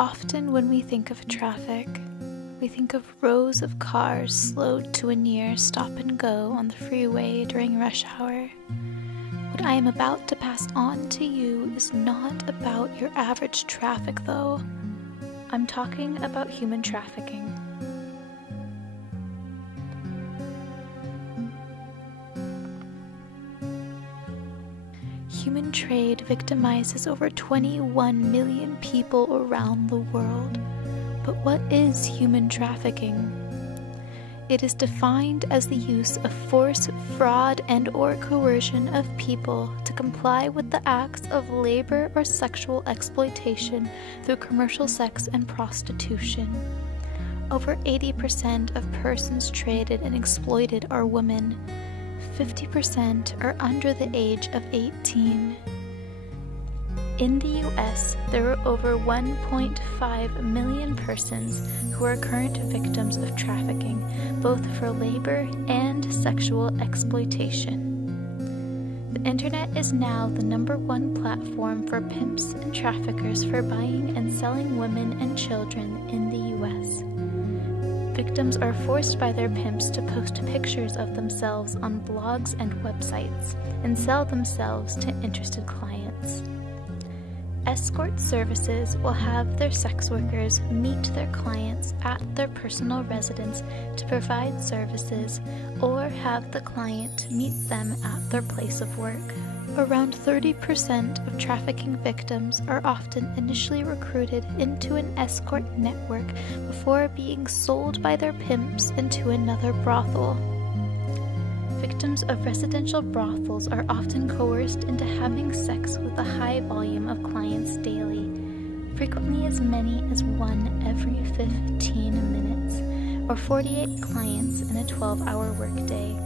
Often when we think of traffic, we think of rows of cars slowed to a near stop and go on the freeway during rush hour. What I am about to pass on to you is not about your average traffic, though. I'm talking about human trafficking. Human trade victimizes over 21 million people around the world. But what is human trafficking? It is defined as the use of force, fraud, and/or coercion of people to comply with the acts of labor or sexual exploitation through commercial sex and prostitution. Over 80% of persons traded and exploited are women. 50% are under the age of 18. In the US, there are over 1.5 million persons who are current victims of trafficking, both for labor and sexual exploitation. The internet is now the #1 platform for pimps and traffickers for buying and selling women and children in the US. Victims are forced by their pimps to post pictures of themselves on blogs and websites and sell themselves to interested clients. Escort services will have their sex workers meet their clients at their personal residence to provide services, or have the client meet them at their place of work. Around 30% of trafficking victims are often initially recruited into an escort network before being sold by their pimps into another brothel. Victims of residential brothels are often coerced into having sex with a high volume of clients daily, frequently as many as one every 15 minutes, or 48 clients in a 12-hour workday.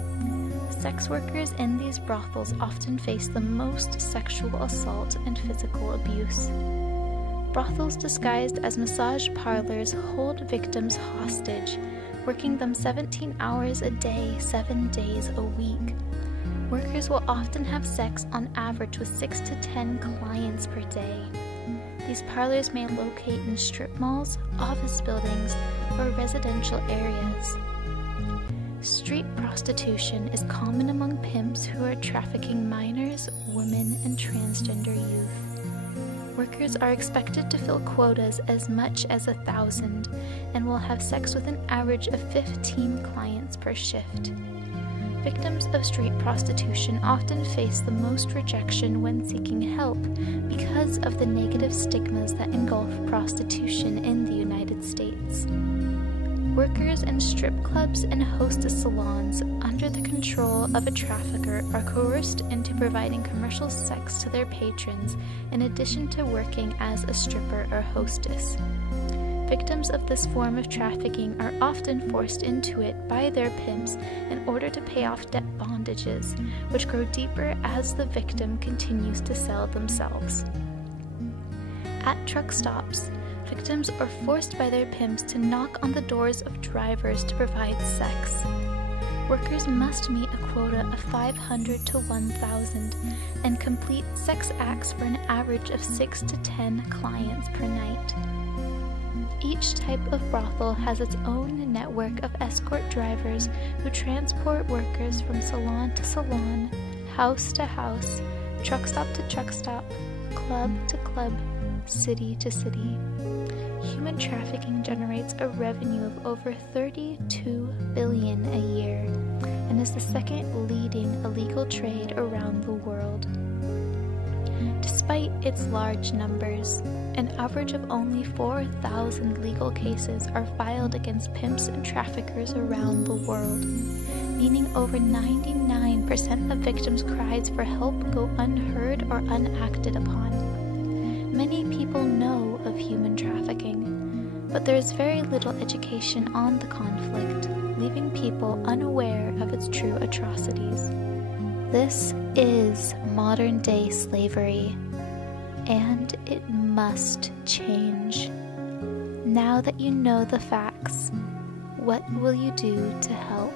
Sex workers in these brothels often face the most sexual assault and physical abuse. Brothels disguised as massage parlors hold victims hostage, working them 17 hours a day, 7 days a week. Workers will often have sex on average with 6 to 10 clients per day. These parlors may locate in strip malls, office buildings, or residential areas. Street prostitution is common among pimps who are trafficking minors, women, and transgender youth. Workers are expected to fill quotas as much as 1,000 and will have sex with an average of 15 clients per shift. Victims of street prostitution often face the most rejection when seeking help because of the negative stigmas that engulf prostitution in the United States. Workers in strip clubs and hostess salons under the control of a trafficker are coerced into providing commercial sex to their patrons in addition to working as a stripper or hostess. Victims of this form of trafficking are often forced into it by their pimps in order to pay off debt bondages, which grow deeper as the victim continues to sell themselves. At truck stops, victims are forced by their pimps to knock on the doors of drivers to provide sex. Workers must meet a quota of 500 to 1,000 and complete sex acts for an average of 6 to 10 clients per night. Each type of brothel has its own network of escort drivers who transport workers from salon to salon, house to house, truck stop to truck stop, club to club, city to city. Human trafficking generates a revenue of over $32 billion a year and is the second leading illegal trade around the world. Despite its large numbers, an average of only 4,000 legal cases are filed against pimps and traffickers around the world, meaning over 99% of victims' cries for help go unheard or unacted upon. Many people know of human trafficking, but there is very little education on the conflict, leaving people unaware of its true atrocities. This is modern-day slavery, and it must change. Now that you know the facts, what will you do to help?